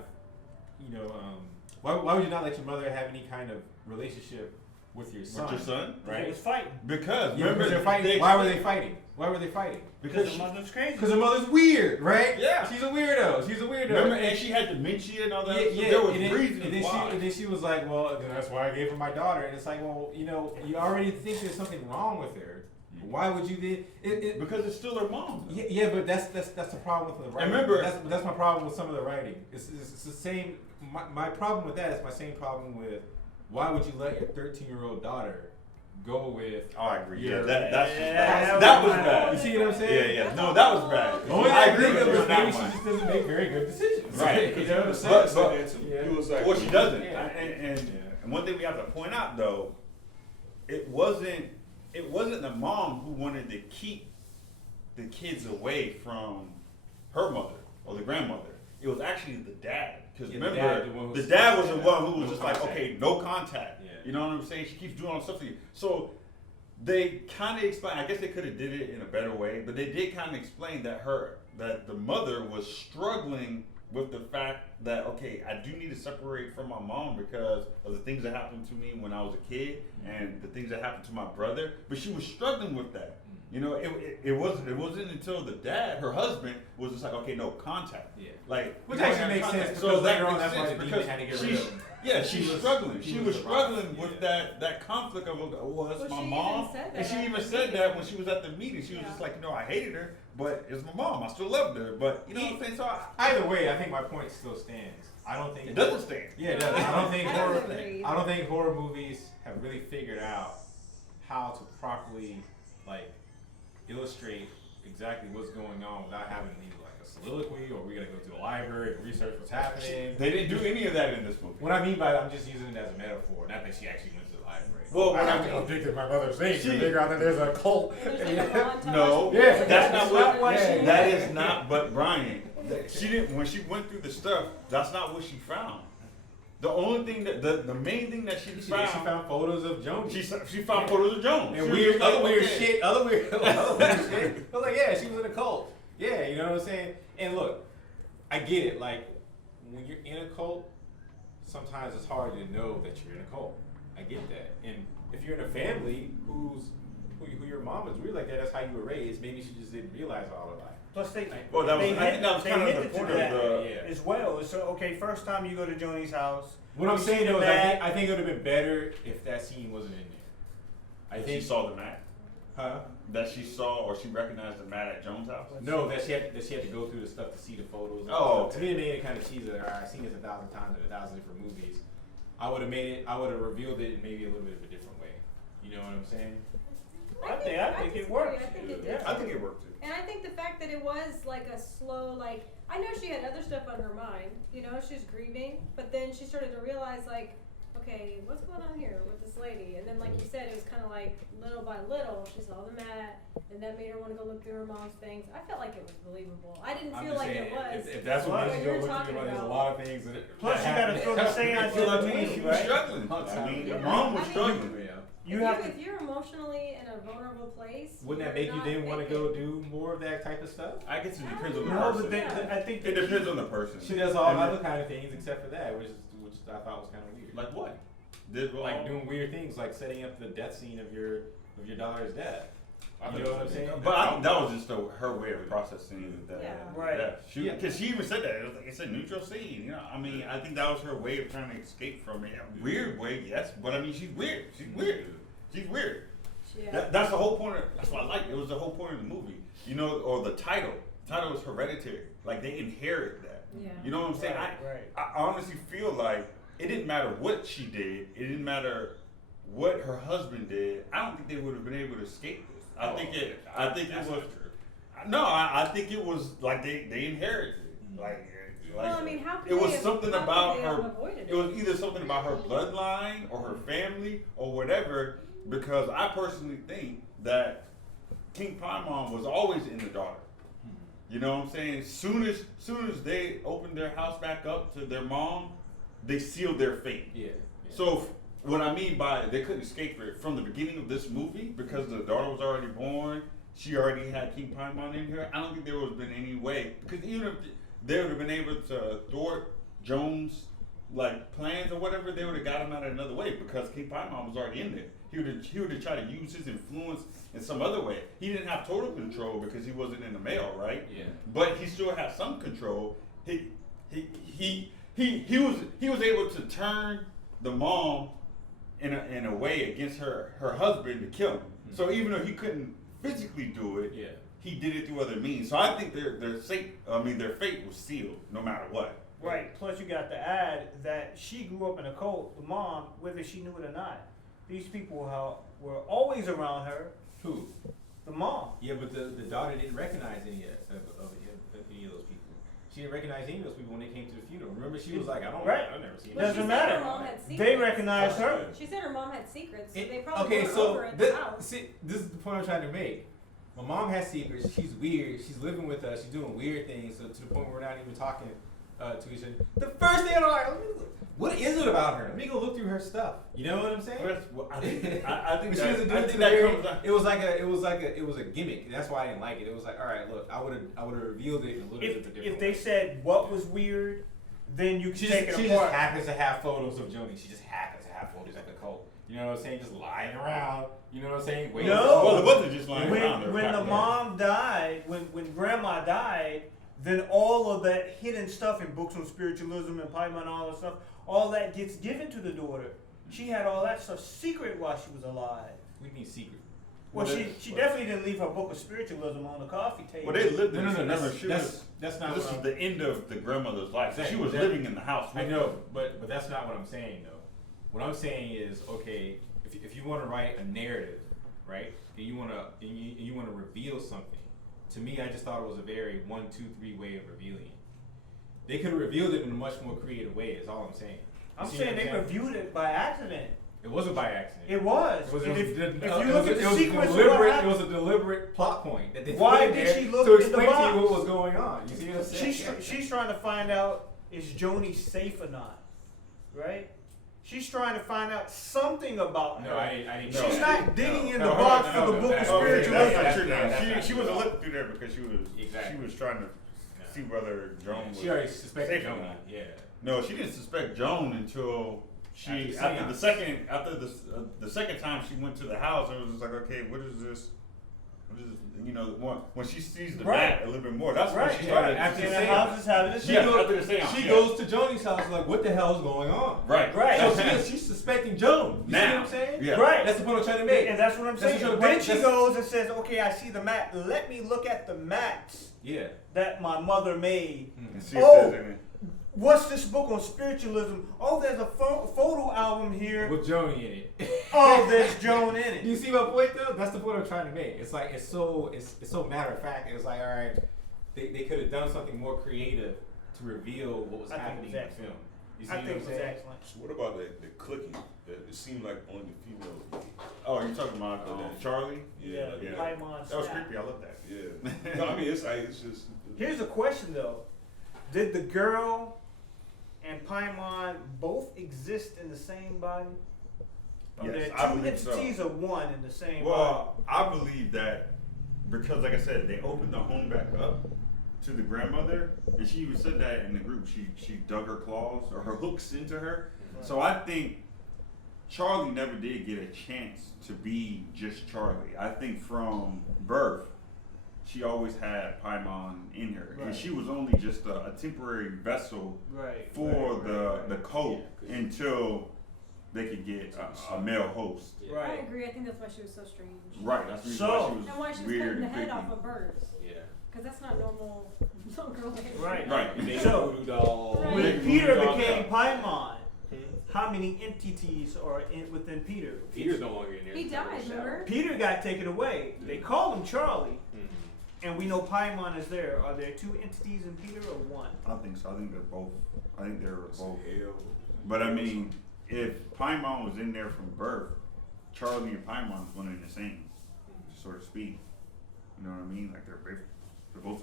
why would you not let your mother have any kind of relationship with your son? With your son? It right? was fighting Because Yeah, remember because they're fighting. Why were they fighting? Why were they fighting? because the mother's crazy. Because her mother's weird, right? Yeah. She's a weirdo. Remember, and she had dementia and all that. So there was reasons why. And then she was like, well, that's why I gave her my daughter. And it's like, well, you already think there's something wrong with her. Why would you then? Because it's still her mom. Though. Yeah, but that's the problem with the writing. remember- that's my problem with some of the writing. It's the same. My problem with that is my same problem with why would you let your 13-year-old daughter go with? Oh, I agree. Yeah, that was bad. You see what I'm saying? Yeah. No, that was bad. The only I thing agree I with think you of on is that maybe she one. just doesn't make very good decisions. Right. You know what I'm But- saying? He was like, Well, she doesn't. Yeah. And one thing we have to point out though, it wasn't the mom who wanted to keep the kids away from her mother or the grandmother. It was actually the dad. Because Yeah, the remember, dad, the one who the was- dad was the one who was no just contact. like, okay, no contact. Yeah. You know what I'm saying? She keeps doing all this stuff to you. So they kind of explain. I guess they could have did it in a better way, but they did kind of explain that the mother was struggling with the fact that, okay, I do need to separate from my mom because of the things that happened to me when I was a kid and the things that happened to my brother. But she was struggling with that. You know, it wasn't until the dad, her husband, was just like, okay, no contact. Yeah. Like, Which we don't actually have makes contact. sense So because that later on, makes that's why sense the because demon had to get she- rid of him. Yeah, She she's was- struggling. she She was was the struggling rock, with yeah. that conflict of, well, it's Well, my she even mom. said that And she at even the said meeting. that when she was at the meeting. She was Yeah. just like, I hated her, but it's my mom. I still loved her. But, you know what I'm saying? So Either way, I think my point still stands. I don't think it doesn't stand. Yeah, it does. I don't think I horror. don't agree. I don't think horror movies have really figured out how to properly illustrate exactly what's going on without having either a soliloquy or we gotta go to the library and research what's happening. They didn't do any of that in this movie. What I mean by that, I'm just using it as a metaphor, not that she actually went to the library. Well, I what have I to mean- go dig through my mother's things and She- figure out that there's a cult. There's like a montage. No, Yeah, that's not what. what she That did. is not. But Brian, she didn't. When she went through the stuff, that's not what she found. The only thing that the main thing that she She found, photos of Jones. she found photos of Jones. And She was weird, just like, other weird okay. shit, other weird shit. I was like, yeah, she was in a cult. Yeah, you know what I'm saying? And look, I get it. Like, when you're in a cult, sometimes it's hard to know that you're in a cult. I get that. And if you're in a family who your mom is really like that, that's how you were raised, maybe she just didn't realize all of that. Plus they, Well, that was, they I think that was they kind of hinted the point to of that the. Yeah. as well. So okay, first time you go to Joni's house. What I'm you saying see the though is mat. I think it would have been better if that scene wasn't in there. I She think saw the mat. huh? That she saw or she recognized the mat at Jones' house. No, that she had to go through the stuff to see the photos. And Oh, stuff. To me, it made it kind of cheesy. Like, all right, I've seen this 1,000 times in 1,000 different movies. I would have revealed it in maybe a little bit of a different way. You know what I'm saying? I think it works. I think it Yeah. did. I think it worked too. And I think the fact that it was like a slow, like, I know she had other stuff on her mind, you know, she's grieving, but then she started to realize, like, okay, what's going on here with this lady? And then, like you said, it was kind of like little by little, she saw the mat, and that made her want to go look through her mom's things. I felt like it was believable. I didn't I'm feel just like saying, it was. if that's what makes you you're go look talking through, there's a about. lot of things that. Plus you gotta throw the seance in I between, mean, she was right? struggling. I mean, Yeah. the mom was I mean, struggling. Yeah. If you're emotionally in a vulnerable place, Wouldn't that you're make you not then want to thinking- go do more of that type of stuff? I guess it depends on the No, person. but I think It depends on the person. She does all And other kind of things except for that, which I thought was kind of weird. Like what? Did Like doing weird things, like setting up the death scene of your daughter's death. I You know what I'm saying? But I think that was just her way of processing that. Yeah. Right. Yeah. Because she even said that. It was like, it's a neutral scene. You know, I mean, I think that was her way of trying to escape from it. A weird way, yes. But I mean, she's weird. She's weird. She's weird. Yeah. That's the whole point. That's what I like. It was the whole point of the movie. You know, or the title. The title was Hereditary. Like they inherit that. Yeah. You know what I'm saying? Right. I honestly feel like it didn't matter what she did. It didn't matter what her husband did. I don't think they would have been able to escape this. I think it That's was. not true. No, I think it was like they inherited it. Like Well, I mean, how could it they was have- something how could about they have her. avoided It was either something about her bloodline or her family or whatever. Because I personally think that King Paimon was always in the daughter. You know what I'm saying? Soon as they opened their house back up to their mom, they sealed their fate. Yeah. So what I mean by they couldn't escape it from the beginning of this movie because the daughter was already born, she already had King Paimon in her. I don't think there would have been any way because even if they would have been able to thwart Jones' like plans or whatever, they would have got him out another way because King Paimon was already in there. He would have tried to use his influence in some other way. He didn't have total control because he wasn't in the male, right? Yeah. But he still had some control. He was able to turn the mom in a way against her husband to kill him. So even though he couldn't physically do it, Yeah. he did it through other means. So I think their fate was sealed no matter what. Right. Plus, you got to add that she grew up in a cult. The mom, whether she knew it or not, these people were always around her. Who? The mom. Yeah, but the daughter didn't recognize any of those people. She didn't recognize any of those people when they came to the funeral. Remember, she was like, I've never seen Well, Doesn't she said matter. her mom had secrets. They recognized her. She said her mom had secrets, so It- they probably okay, weren't so over at the house. see, this is the point I'm trying to make. My mom has secrets. She's weird. She's living with us. She's doing weird things. So to the point where we're not even talking to each other. The first thing I'm like, what is it about her? Let me go look through her stuff. You know what I'm saying? Well, I think But she doesn't do it to the very- It was a gimmick. That's why I didn't like it. It was like, all right, look, I would have revealed it in a little bit of a different If they way. said what was weird, then you can She take just it apart. happens to have photos of Joni. She just happens to have photos of the cult. You know what I'm saying? Just lying around. You know what I'm saying? Waiting No. for- Well, it wasn't just lying around. They were When the packing mom died, when grandma died, then all of that hidden stuff in books on spiritualism and Paimon and all that stuff, all that gets given to the daughter. She had all that stuff secret while she was alive. We need secret. Well, Well, she definitely didn't leave her book of spiritualism on the coffee table. Well, they lived No, in no, no. never. That's not This what is I'm, the end of the grandmother's life. So she was Exactly. living in the house. I with know, them. but that's not what I'm saying though. What I'm saying is, okay, if you want to write a narrative, right, and you want to reveal something, to me, I just thought it was a very 1, 2, 3 way of revealing it. They could have revealed it in a much more creative way. Is all I'm saying. I'm You see saying what they saying? reviewed it by accident. It wasn't by accident. It was. It was, And it was, if it you was- look at it the was sequence of what deliberate. It happened, was a deliberate plot point that they Why put in did there she look to in the explain to you box? what was going on. You see what I'm saying? she's trying to find out, is Joni safe or not, right? She's trying to find out something about her. No, I didn't. She's know that. not digging in No, the no, box no, for the no, book that's- of Okay, spiritualism. that's not true. That's Now. not She true. wasn't looking through there because she was Exactly. trying to see whether Joan was She already suspected safe or Joni. not. Yeah. No, she didn't suspect Joan until after the second time she went to the house. It was just like, okay, what is this? You know, when she sees the mat a little bit more, that's when she started. After the house is having a she goes to Joni's house like, what the hell is going on? Right. So she's suspecting Joan. You see what I'm saying? Yeah. Right. That's the point I'm trying to make. And that's what I'm saying. That's Then she goes and says, okay, I see the mat. Let me look at the mats that my mother made. And see if there's any. What's this book on spiritualism? Oh, there's a photo album here. With Joni in it. Oh, there's Joan in it. Do you see my point though? That's the point I'm trying to make. It's like it's so matter of fact. It's like, all right, they could have done something more creative to reveal what was happening in the film. You see I what think I'm it was saying? excellent. So what about the clicking? It seemed like only the females did. Oh, you're talking about Charlie? Yeah. Paimon That was snap. creepy. I love that. Yeah. No, I mean, it's just. Here's a question though: did the girl and Paimon both exist in the same body? Or Yes, they're I two believe so. entities of one in the same body? Well, I believe that because, like I said, they opened the home back up to the grandmother, and she even said that in the group. She dug her claws or her hooks into her. Right. So I think Charlie never did get a chance to be just Charlie. I think from birth, she always had Paimon in her, and Right. she was only just a temporary vessel Right. for right. the cult Yeah, until they could get a male host. Yeah. Right. I agree. I think that's why she was so strange. Right, that's the reason So- why she was And why she was weird cutting the and head creepy. off of birds. Yeah. Because that's not normal little girl hair. Right. Right. They So- voodoo doll. Right. When Big Peter movie dog became out. Paimon, how many entities are within Peter? Peter's no longer in there. He died, remember? Peter got taken away. They call him Charlie, Mhm. and we know Paimon is there. Are there two entities in Peter or one? I think so. I think they're both. I think they're both. Hell. But I mean, if Paimon was in there from birth, Charlie and Paimon was one and the same, so to speak. You know what I mean? Like they're both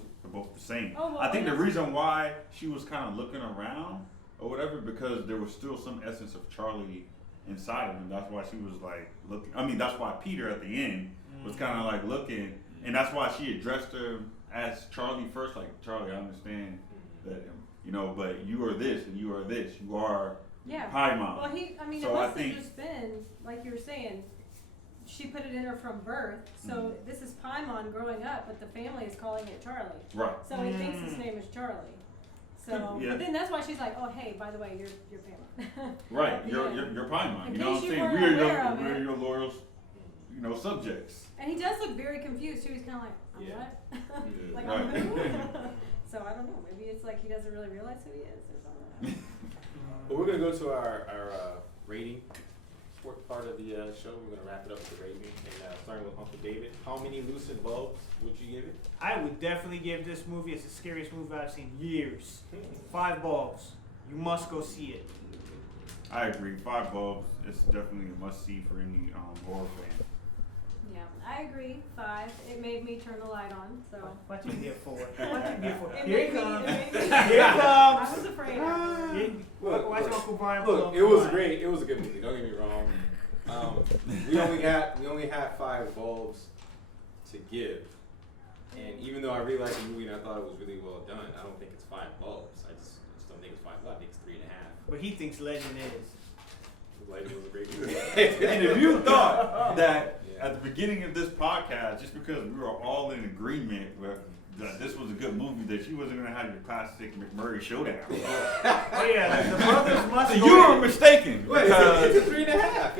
the same. Oh, well, I think the yeah. reason why she was kind of looking around or whatever because there was still some essence of Charlie inside of him. That's why she was like looking. I mean, that's why Peter at the end was kind of like looking, and that's why she addressed her as Charlie first. Like Charlie, I understand that you know, but you are this and you are this. You are Yeah. Paimon. Well, it So I must have think- just been, like you were saying, she put it in her from birth. So this is Paimon growing up, but the family is calling it Charlie. Right. So he thinks his name is Charlie. So, Yeah. but then that's why she's like, oh, hey, by the way, you're Paimon. Right, At the you're end. Paimon. In You know what I'm case you saying? weren't aware of We're it. your loyal, you know, subjects. And he does look very confused too. He's kind of like, I'm Yeah. what? Yeah. Like, Right. I'm who? So I don't know. Maybe it's like he doesn't really realize who he is or something. Well, we're gonna go to our rating part of the show. We're gonna wrap it up with the rating, and starting with Uncle David. How many Lucent bulbs would you give it? I would definitely give this movie. It's the scariest movie I've seen in years. 5 bulbs. You must go see it. I agree. 5 bulbs. It's definitely a must see for any horror fan. Yeah, I agree. 5. It made me turn the light on. So. Watch me be a 4. Watch me be a 4. It Here made it me- comes. it made me- Here it I comes. was afraid. afterwards. Watch Uncle Brian. Look, pull it up was Brian. great. It was a good movie. Don't get me wrong. We only had 5 bulbs to give, and even though I really liked the movie and I thought it was really well done, I don't think it's 5 bulbs. I just don't think it's 5 bulbs. I think it's 3.5. But he thinks Legend is. Like it was a great movie. And if you thought that Yeah. at the beginning of this podcast, just because we were all in agreement with that this was a good movie, that you wasn't gonna have your classic McMurray showdown. Oh yeah, the brothers must. So go you were in. mistaken. Wait, Because it's a 3.5.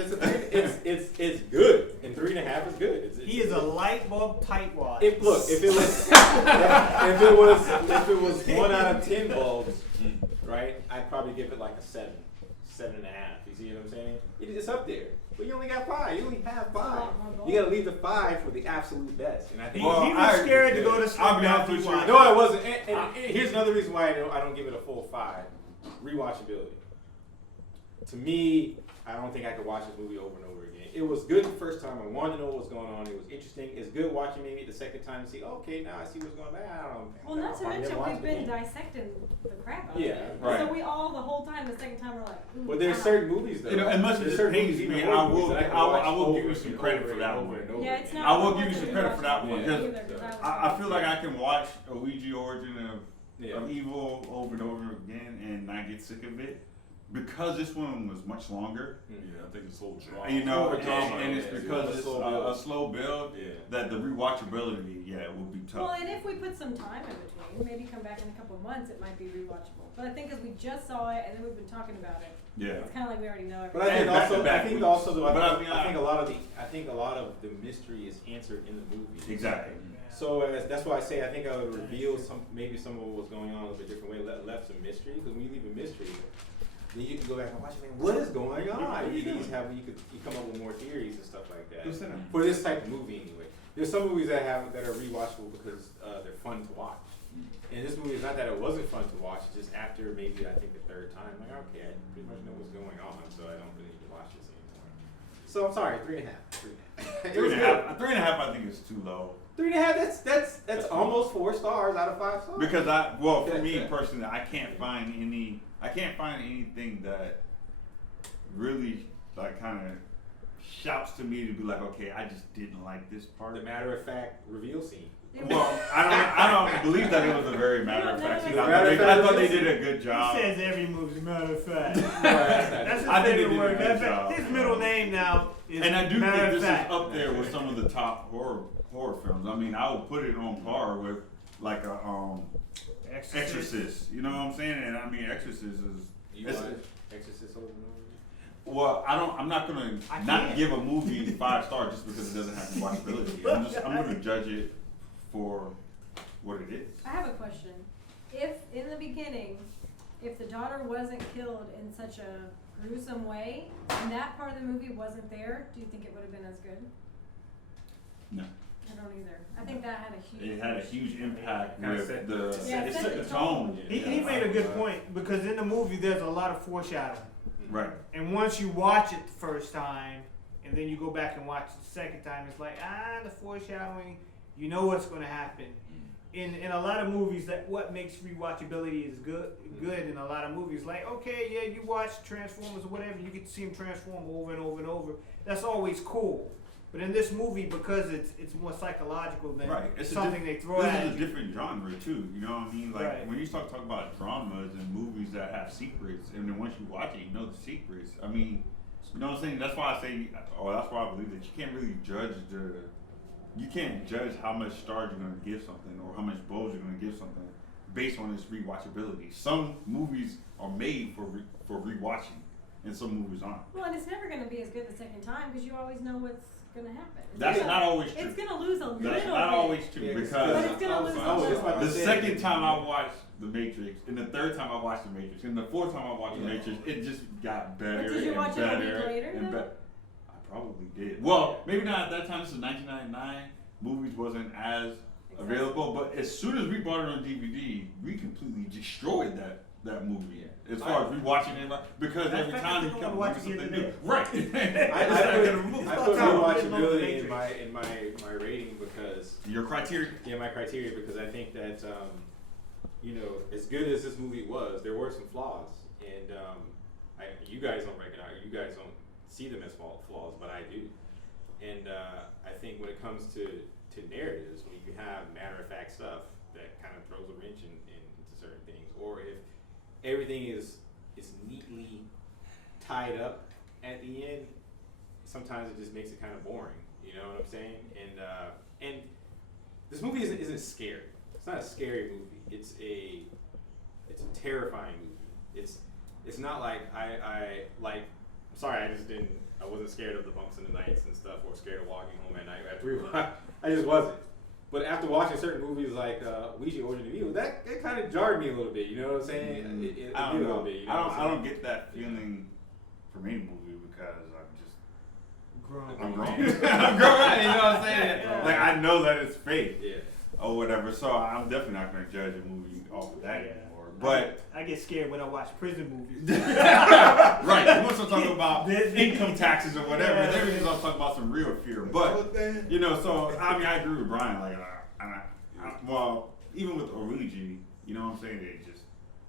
It's good, and 3.5 is good. He is a light bulb tightwad. If it was 1 out of 10 bulbs, right? I'd probably give it like a 7, 7.5. You see what I'm saying? It's up there, but you only got 5. You only have 5. You gotta leave the 5 for the absolute best. And I think He was scared to go to sleep. I'll be honest after with he you. watched no, I wasn't. And here's another reason why I don't give it a full 5. Rewatchability. To me, I don't think I could watch this movie over and over again. It was good the first time. I wanted to know what was going on. It was interesting. It's good watching maybe the second time to see, okay, now I see what's going on. I don't know. Well, not to I'll mention watch we've it been again. dissecting the crap out of Yeah, it. right. So we all the whole time the second time we're like, ooh, But there's wow. certain movies though. You know, as much as There's it certain pains movies, me, even I horror will- movies that can I will- watch I will give over you some and credit over for and that over one. and over Yeah, it's again. not. I will all give you the some way credit for that watching one, it because either, 'cause I feel like I can watch a Ouija origin of of evil over and over again and not get sick of it. Because this one was much longer, Yeah, I think it's whole drama. you know, Drama, and it's yeah. because it's a slow build Yeah. that the rewatchability, it will be tough. Well, and if we put some time in between, maybe come back in a couple of months, it might be rewatchable. But I think as we just saw it and then we've been talking about it, Yeah. it's kind of like we already know But everything. I think And also, back I to think back also, weeks. though, But I mean, I think a lot of the mystery is answered in the movie. Exactly. So that's why I say I think I would reveal maybe some of what was going on a little bit different way, left some mystery. Because when you leave a mystery, then you can go back and watch it. Man, what is going on? You come up with more theories and stuff like that. For this type of movie, anyway. There's some movies that are rewatchable because they're fun to watch. And this movie is not that it wasn't fun to watch. It's just after maybe I think the third time, like okay, I pretty much know what's going on, so I don't really need to watch this anymore. So I'm sorry, 3.5. 3.5. It was good. 3.5 I think is too low. 3.5. That's almost 4 stars out of 5 stars. Because for me personally, I can't find anything that really like kind of shouts to me to be like, okay, I just didn't like this part. The matter of fact reveal scene. Well, I don't believe that it was a very matter of fact scene. I thought they did a good job. He says every movie's a matter of fact. I That's his think they favorite did a word. good job. His middle name now is And I do matter think of this is fact. up there with some of the top horror films. I mean, I would put it on par with like a Exorcist. You know what I'm saying? And I mean, Exorcist is. You watch Exorcist over and over? Well, I'm not gonna I not can't. give a movie 5 stars just because it doesn't have rewatchability. I'm gonna judge it for what it is. I have a question. If in the beginning, if the daughter wasn't killed in such a gruesome way, and that part of the movie wasn't there, do you think it would have been as good? No. I don't either. I think that had a huge. It had a huge impact Kinda with set- the Yeah, it set set the the tone. tone. He made a good point because in the movie there's a lot of foreshadowing. Right. And once you watch it the first time, and then you go back and watch it the second time, it's like, the foreshadowing, you know what's going to happen. In a lot of movies, that what makes rewatchability is good in a lot of movies. Like, okay, yeah, you watch Transformers or whatever, you get to see them transform over and over and over. That's always cool. But in this movie, because it's more psychological than Right. It's something they throw This at is a you. different genre too. You know what I mean? Like Right. when you talk about dramas and movies that have secrets, and then once you watch it, you know the secrets. I mean, you know what I'm saying? That's why I say, or that's why I believe that you can't really judge you can't judge how much stars you're going to give something or how much blows you're going to give something based on its rewatchability. Some movies are made for rewatching, and some movies aren't. Well, and it's never going to be as good the second time because you always know what's going to happen. That's not always true. It's going to lose a little bit. That's not always true Yeah, But because it's gonna lose I was just about to the say- second time I watched The Matrix, and the third time I watched The Matrix, and the fourth time I watched The Matrix, it just got better But did you and watch it a week better later, and though? better. I probably did. Well, maybe not at that time. This is 1999. Movies wasn't as available, but as soon as we bought it on DVD, we completely destroyed that movie. As far as rewatching it, because every time you kept watching something new. Right. I put Talk about rewatchability Matrix. in my rating because Your criteria. my criteria because I think that as good as this movie was, there were some flaws, and you guys don't recognize, you guys don't see them as flaws, but I do, and I think when it comes to narratives, when you have matter of fact stuff that kind of throws a wrench into certain things, or if everything is neatly tied up at the end, sometimes it just makes it kind of boring. You know what I'm saying? And this movie isn't scary. It's not a scary movie. It's a terrifying movie. It's not like I wasn't scared of the bumps in the nights and stuff, or scared of walking home at night after we watched. I just wasn't. But after watching certain movies like Ouija Origin of Evil, that kind of jarred me a little bit. You know what I'm saying? It I did don't a little know. bit. You know I what I'm saying? don't get that feeling from any movie because I'm grown. Grown. I'm grown. You know what I'm saying? Yeah. Like I know that it's fake Yeah. or whatever. So I'm definitely not going to judge a movie off of that Yeah. anymore. But I get scared when I watch prison movies. right, we want to talk about This- income taxes or whatever. Yeah. Then we can talk about some real fear. But so I mean, I agree with Brian. Like, well, even with Origi, you know what I'm saying? It just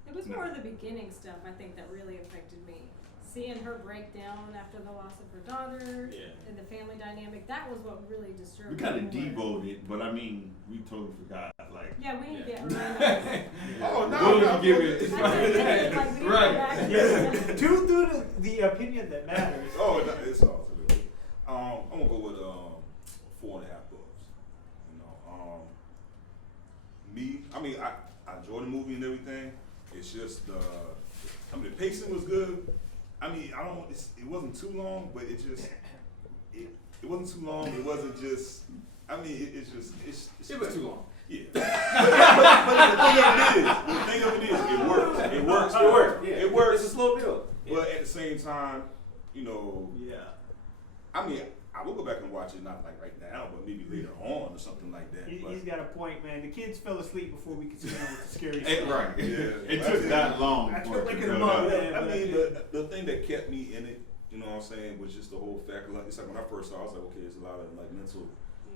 It was more of the beginning stuff, I think, that really affected me. Seeing her break down after the loss of her daughter and the family dynamic, that was what really disturbed we me. kind of more. devoted, but I mean, we totally forgot. Like Yeah, we need to get Orlando. Oh, no, What no, would you give no, it? I said, like, we need to go Right. back. Yeah. Two through the opinion that matters. Oh, no, it's all to do. I'm gonna go with 4.5 bucks. You know, I enjoyed the movie and everything. It's just the pacing was good. I mean, I don't. It wasn't too long, but it wasn't too long. It wasn't just. I mean, It was too long. Yeah. but the thing of it is, it works. It works. It worked. Yeah. It works. It's a slow build. But at the same time, you know, Yeah. I mean, I will go back and watch it, not like right now, but maybe later on or something like that. But He's got a point, man. The kids fell asleep before we could sit down with the scary It, stuff. right. Yeah. It took that long That's for it what to making build them up, up. man. I mean, the thing that kept me in it, you know what I'm saying, was just the whole fact. Like, it's like when I first saw it, I was like, okay, there's a lot of like mental,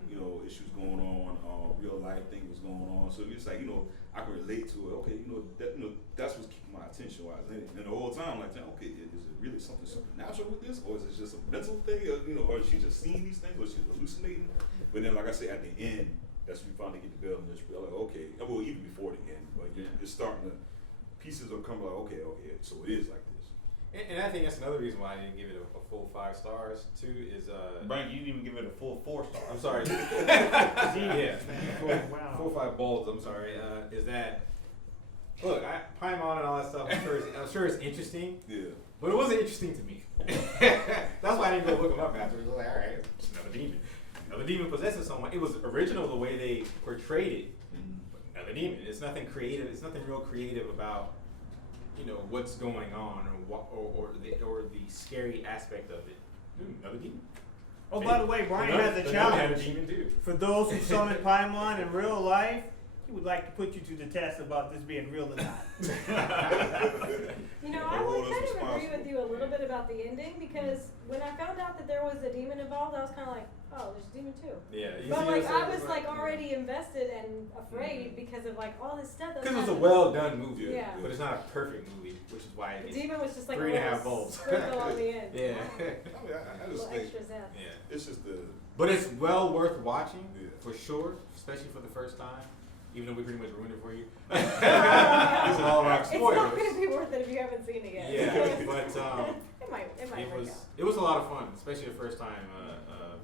you know, issues going on, real life things was going on. So it's like, you know, I can relate to it. Okay, you know, that's what's keeping my attention while I was in it. And the whole time, like, okay, is it really something supernatural with this, or is it just a mental thing, or, you know, or is she just seeing these things, or she's hallucinating? But then, like I said, at the end, that's when you finally get the build and just be like, okay, well, even before the end, but you're starting to, pieces are coming like, okay, so it is like this. And I think that's another reason why I didn't give it a full 5 stars too. Is Brian, you didn't even give it a full 4 stars. I'm sorry. Yeah, Wow. 4 or 5 bulbs. I'm sorry. Is that look? Paimon and all that stuff. I'm sure it's interesting, Yeah. but it wasn't interesting to me. That's why I didn't go look them up afterwards. I was like, all right, it's another demon possessing someone. It was original the way they portrayed it. But another demon. It's nothing creative. It's nothing real creative about, you know, what's going on or the scary aspect of it. Another demon. Oh, by the way, Brian has a Another challenge. demon too. For those who summon Paimon in real life, he would like to put you to the test about this being real or not. You know, I would kind of agree with you a little bit about the ending, because when I found out that there was a demon involved, I was kind of like, oh, there's a demon too. Yeah. But like, I was like already invested and afraid because of like all this stuff. Because it was a well done movie, Yeah. but it's not a perfect movie, which is why The it's demon was just like 3.5 a bulbs. little sprinkle on the end. Yeah. I mean, I A just little think extra zest. Yeah. it's just the. But it's well worth watching, Yeah. for sure, especially for the first time. Even though we pretty much ruined it for you. This is all about It's spoilers. not going to be worth it if you haven't seen it yet. Yeah, but it might work out. it was a lot of fun, especially the first time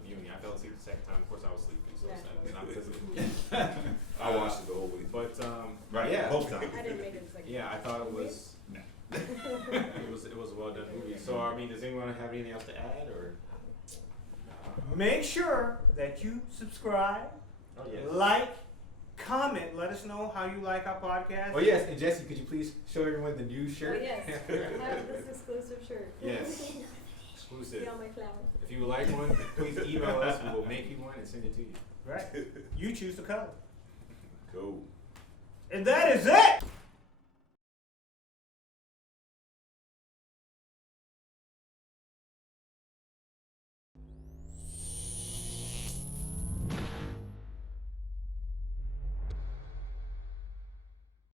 viewing it. I fell asleep the second time. Of course, I was sleeping, so it's not because of the movie. I watched it the whole way. But Right, yeah, both times. I didn't make it second. yeah, I thought it was it was a well done movie. So I mean, does anyone have anything else to add or? Make sure that you subscribe, Oh yes. like, comment. Let us know how you like our podcast. Oh yes, and Jessie, could you please show everyone the new Oh shirt? yes, I have this exclusive shirt. Yes. Exclusive. Be on my cloud. If you would like one, please email us. We will make you one and send it to you. Right. You choose the color. Go. And that is it.